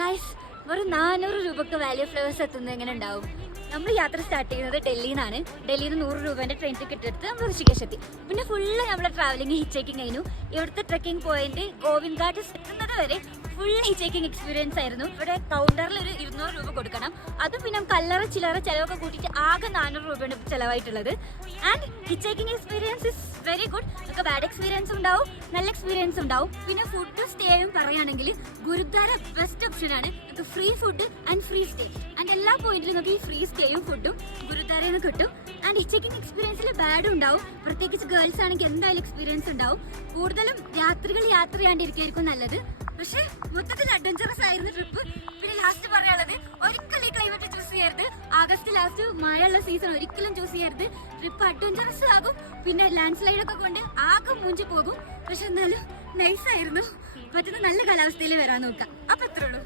Guys, ഒരു 400 രൂപക്ക് value flowers എത്തുന്നത് എങ്ങനെ ഉണ്ടാവും? നമ്മൾ യാത്ര സ്റ്റാർട്ട് ചെയ്യുന്നത് ഡൽഹിയിൽ നിന്നാണ്. ഡൽഹിയിൽ നിന്ന് 100 രൂപേൻ്റെ ട്രെയിൻ ടിക്കറ്റ് എടുത്ത് നമ്മൾ ഋഷികേശ് എത്തി. പിന്നെ ഫുള്ള് നമ്മുടെ ട്രാവലിംഗ് ഹിച്ചേക്കിംഗ് കഴിഞ്ഞു. ഇവിടുത്തെ ട്രെക്കിംഗ് പോയിന്റ് ഗോവിന്ദ് ഘാട്ട് എത്തുന്നത് വരെ ഫുൾ ഹിച്ചേക്കിംഗ് എക്സ്പീരിയൻസ് ആയിരുന്നു. ഇവിടെ കൗണ്ടറിൽ ഒരു 200 രൂപ കൊടുക്കണം. അതും പിന്നെ കല്ലറ ചില്ലറ ചിലവൊക്കെ കൂട്ടിയിട്ട് ആകെ 400 രൂപയാണ് ചിലവായിട്ടുള്ളത്. And hitchhiking experience is very good. നമുക്ക് ബാഡ് എക്സ്പീരിയൻസ് ഉണ്ടാവും, നല്ല എക്സ്പീരിയൻസ് ഉണ്ടാവും. പിന്നെ ഫുഡ് സ്റ്റേയും പറയുകയാണെങ്കിൽ ഗുരുദ്വാര ബെസ്റ്റ് ഓപ്ഷൻ ആണ്. നമുക്ക് free food and free stay. And എല്ലാ പോയിന്റിലും നമുക്ക് ഈ ഫ്രീ സ്റ്റേയും ഫുഡും ഗുരുദ്വാരയിൽ നിന്ന് കിട്ടും. ആൻഡ് ഹിച്ചേക്കിംഗ് എക്സ്പീരിയൻസിൽ ബാഡും ഉണ്ടാവും. പ്രത്യേകിച്ച് ഗേൾസ് ആണെങ്കിൽ എന്തായാലും എക്സ്പീരിയൻസ് ഉണ്ടാവും. കൂടുതലും യാത്രികൾ യാത്ര ചെയ്യാണ്ടിരിക്കും നല്ലത്. പക്ഷെ മൊത്തത്തിൽ അഡ്വഞ്ചറസ് ആയിരുന്നു ട്രിപ്പ്. പിന്നെ ലാസ്റ്റ് പറയാനുള്ളത്, ഒരിക്കലും ഈ ക്ലൈമറ്റ് ചൂസ് ചെയ്യരുത്. ആഗസ്റ്റ് ലാസ്റ്റ് മഴയുള്ള സീസൺ ഒരിക്കലും ചൂസ് ചെയ്യരുത്. ട്രിപ്പ് അഡ്വഞ്ചറസ് ആകും, പിന്നെ ലാൻഡ് സ്ലൈഡ് ഒക്കെ കൊണ്ട് ആകെ മൂഞ്ചി പോകും. പക്ഷെ എന്നാലും നൈസ് ആയിരുന്നു. പറ്റുന്ന നല്ല കാലാവസ്ഥയിൽ വരാൻ നോക്കാം. അപ്പൊ അത്രേ ഉള്ളൂ.